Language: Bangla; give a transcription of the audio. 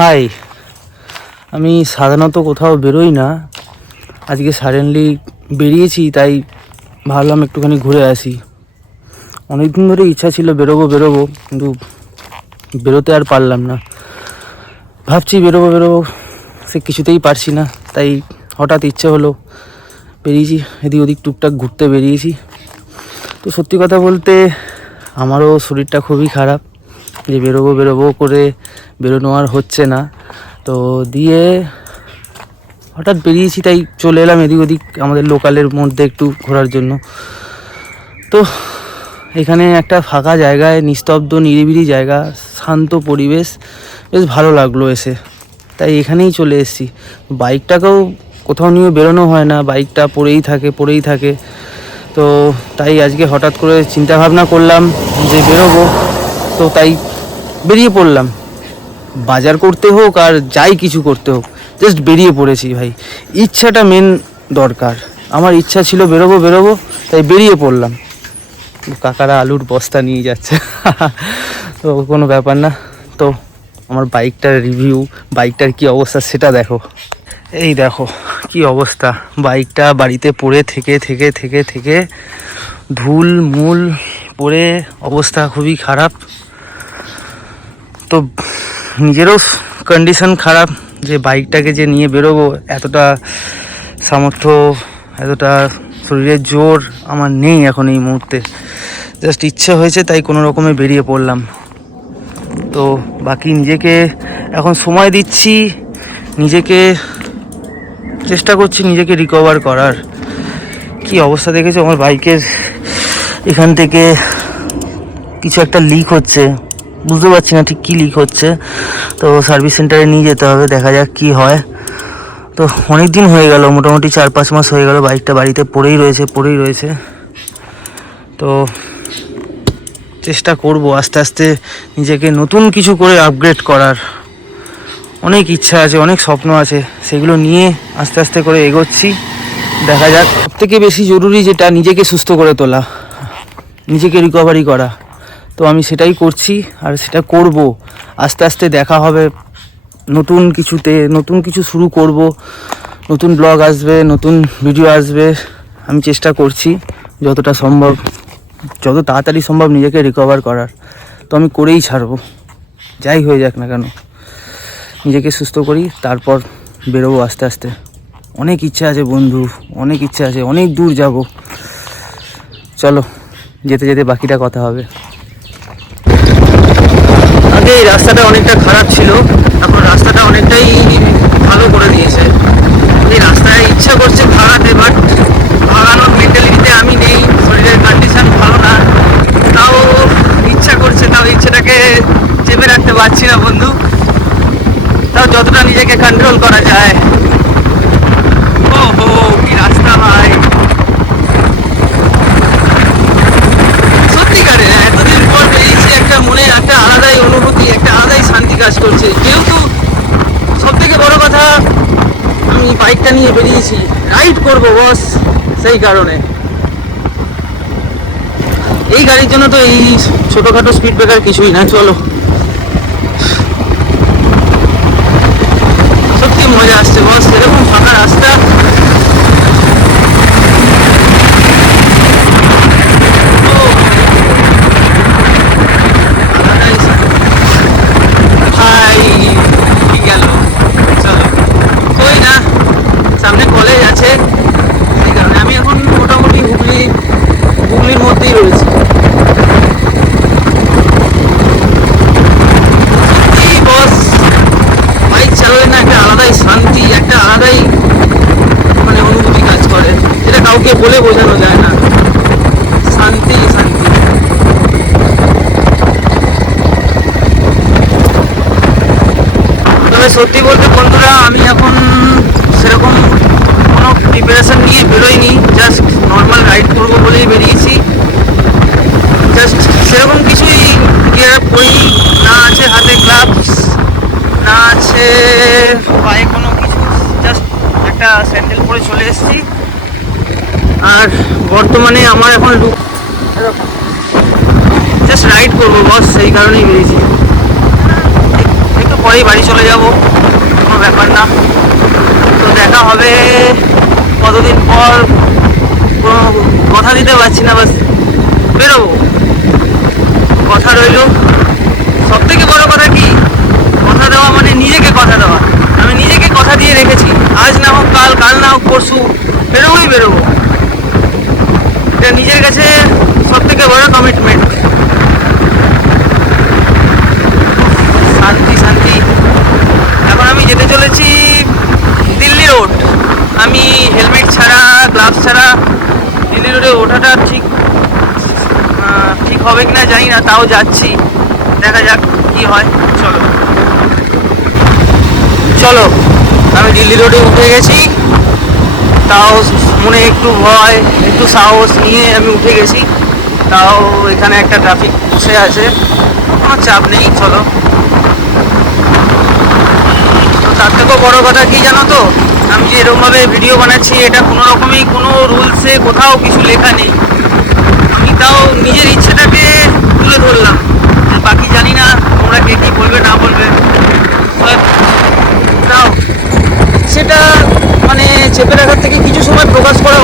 হাই, আমি সাধারণত কোথাও বেরোই না। আজকে সাডেনলি বেরিয়েছি, তাই ভাবলাম একটুখানি ঘুরে আসি। অনেক দিন ধরে ইচ্ছা ছিল বেরোবো, কিন্তু বেরোতে আর পারলাম না। ভাবছি বেরোবো, সে কিছুতেই পারছি না। তাই হঠাৎ ইচ্ছে হলো, বেরিয়েছি, এদিক ওদিক টুকটাক ঘুরতে বেরিয়েছি। তো সত্যি কথা বলতে আমারও শরীরটা খুবই খারাপ, যে বেরোবো করে বেরোনো আর হচ্ছে না। তো দিয়ে হঠাৎ বেরিয়েছি, তাই চলে এলাম এদিক ওদিক আমাদের লোকালের মধ্যে একটু ঘোরার জন্য। তো এখানে একটা ফাঁকা জায়গায়, নিস্তব্ধ নিরিবিলি জায়গা, শান্ত পরিবেশ, বেশ ভালো লাগলো এসে, তাই এখানেই চলে এসেছি। বাইকটাকেও কোথাও নিয়ে বেরোনো হয় না, বাইকটা পড়েই থাকে। তো তাই আজকে হঠাৎ করে চিন্তা ভাবনা করলাম যে বেরোবো, তো তাই বেরিয়ে পড়লাম। বাজার করতে হোক আর যাই কিছু করতে হোক, জাস্ট বেরিয়ে পড়েছি ভাই। ইচ্ছাটা মেন দরকার। আমার ইচ্ছা ছিল বেরোবো, তাই বেরিয়ে পড়লাম। কাকারা আলুর বস্তা নিয়ে যাচ্ছে তো কোনো ব্যাপার না। তো আমার বাইকটার রিভিউ, বাইকটার কি অবস্থা সেটা দেখো। এই দেখো কি অবস্থা, বাইকটা বাড়িতে পড়ে থেকে ধুল মূল পড়ে অবস্থা খুবই খারাপ। তো নিজেরও কন্ডিশন খারাপ, যে বাইকটাকে যে নিয়ে বেরোবো এতটা সামর্থ্য, এতটা শরীরের জোর আমার নেই এখন এই মুহূর্তে। জাস্ট ইচ্ছে হয়েছে, তাই কোনো রকমে বেরিয়ে পড়লাম। তো বাকি নিজেকে এখন সময় দিচ্ছি, নিজেকে চেষ্টা করছি নিজেকে রিকভার করার। কি অবস্থা দেখেছো আমার বাইকের, এখান থেকে কিছু একটা লিক হচ্ছে, বুঝতে পারছি না ঠিক কী লিক হচ্ছে। তো সার্ভিস সেন্টারে নিয়ে যেতে হবে, দেখা যাক কি হয়। তো অনেক দিন হয়ে গেল, মোটামুটি 4-5 মাস হয়ে গেল বাইকটা বাড়িতে পড়েই রয়েছে। তো চেষ্টা করব আস্তে আস্তে নিজেকে নতুন কিছু করে আপগ্রেড করার। অনেক ইচ্ছা আছে, অনেক স্বপ্ন আছে, সেগুলো নিয়ে আস্তে আস্তে করে এগোচ্ছি। দেখা যাক। সবথেকে বেশি জরুরি যেটা, নিজেকে সুস্থ করে তোলা, নিজেকে রিকভারি করা। তো আমি সেটাই করছি আর সেটা করব। আস্তে আস্তে দেখা হবে নতুন কিছুতে, নতুন কিছু শুরু করব, নতুন ব্লগ আসবে, নতুন ভিডিও আসবে। আমি চেষ্টা করছি যতটা সম্ভব, যত তাড়াতাড়ি সম্ভব নিজেকে রিকভার করার। তো আমি করেই ছাড়বো, যাই হয়ে যাক না কেন। নিজেকে সুস্থ করি, তারপর বেরোবো আস্তে আস্তে। অনেক ইচ্ছা আছে বন্ধু, অনেক ইচ্ছা আছে, অনেক দূর যাব। চলো, যেতে যেতে বাকিটা কথা হবে। আগে এই রাস্তাটা অনেকটা খারাপ ছিল, এখন রাস্তাটা অনেকটাই ভালো করে দিয়েছে। এই রাস্তায় ইচ্ছা করছে ভাগাতে, বাট ভাগানোর মেন্টালিটিতে আমি নেই, শরীরের কন্ডিশন ভালো না। তাও ইচ্ছা করছে, তাও ইচ্ছেটাকে চেপে রাখতে পারছি না বন্ধু। তাও যতটা নিজেকে কন্ট্রোল করা যায়। ও হো, কি রাস্তা ভাই, সত্যিকারে এতদিন পর বেরিয়েছি, একটা মনে একটা আলাদাই অনুভূতি, একটা আলাদাই শান্তি কাজ করছে। যেহেতু সব থেকে বড় কথা, আমি বাইকটা নিয়ে বেরিয়েছি, রাইড করবো বস, সেই কারণে। এই গাড়ির জন্য তো এই ছোটোখাটো স্পিড ব্রেকার কিছুই না। চলো, সত্যি মজা আসছে বস, এরকম ফাঁকা রাস্তা। ভাই কি গেল, চলো, কই না, সামনে কলেজ আছে, সেই কারণে আমি এখন মোটামুটি হুগলির মধ্যেই রয়েছি। সত্যি বস, বাইক চালালে না একটা আলাদাই শান্তি, একটা আলাদাই মানে অনুভূতি কাজ করে, যেটা কাউকে বলে বোঝানো যায় না। শান্তি শান্তি। তবে সত্যি বলতে বন্ধুরা, আমি এখন সেরকম কোনো প্রিপারেশন নিয়ে বেরোইনি, জাস্ট নর্মাল রাইড করবো বলেই বেরিয়েছি। জাস্ট সেরকম কিছুই গিয়ার আপ করিনি, না আছে হাতে গ্লাভস, না আছে পায়ে কোনো কিছু, জাস্ট একটা স্যান্ডেল পরে চলে এসেছি। আর বর্তমানে আমার এখন লুক জাস্ট রাইড করবো বস, সেই কারণেই বেরিয়েছি। একটু পরেই বাড়ি চলে যাব, কোনো ব্যাপার না। তো দেখা হবে কতদিন পর, কোনো কথা দিতে পারছি না, বাস বেরোবো, কথা রইল। সব থেকে বড় কথা কি, কথা দেওয়া মানে নিজেকে কথা দেওয়া। আমি নিজেকে কথা দিয়ে রেখেছি, আজ না হোক কাল, কাল না হোক পরশু বেরোবোই বেরোবো। এটা নিজের কাছে সব থেকে বড় কমিটমেন্ট। শান্তি শান্তি। এখন আমি যেতে চলেছি দিল্লি রোড। আমি হেলমেট ছাড়া, গ্লাভস ছাড়া দিল্লি রোডে ওঠাটা ঠিক হবে কিনা জানি না, তাও যাচ্ছি, দেখা যাক কি হয়। চলো চলো, আমি দিল্লি রোডে উঠে গেছি, তাও মনে একটু ভয়, একটু সাহস নিয়ে আমি উঠে গেছি। তাও এখানে একটা ট্রাফিক বসে আছে, কোনো চাপ নেই, চলো। তো তার থেকেও বড়ো কথা কি জানো তো, আমি যে এরকমভাবে ভিডিও বানাচ্ছি, এটা কোনো রকমই কোনো রুলসে কোথাও কিছু লেখা নেই। আমি তাও নিজের ইচ্ছেটাকে তুলে ধরলাম, বাকি জানি না তোমরা কে কী বলবে না বলবে। তাও সেটা মানে চেপে রাখার থেকে কিছু সময় প্রকাশ করা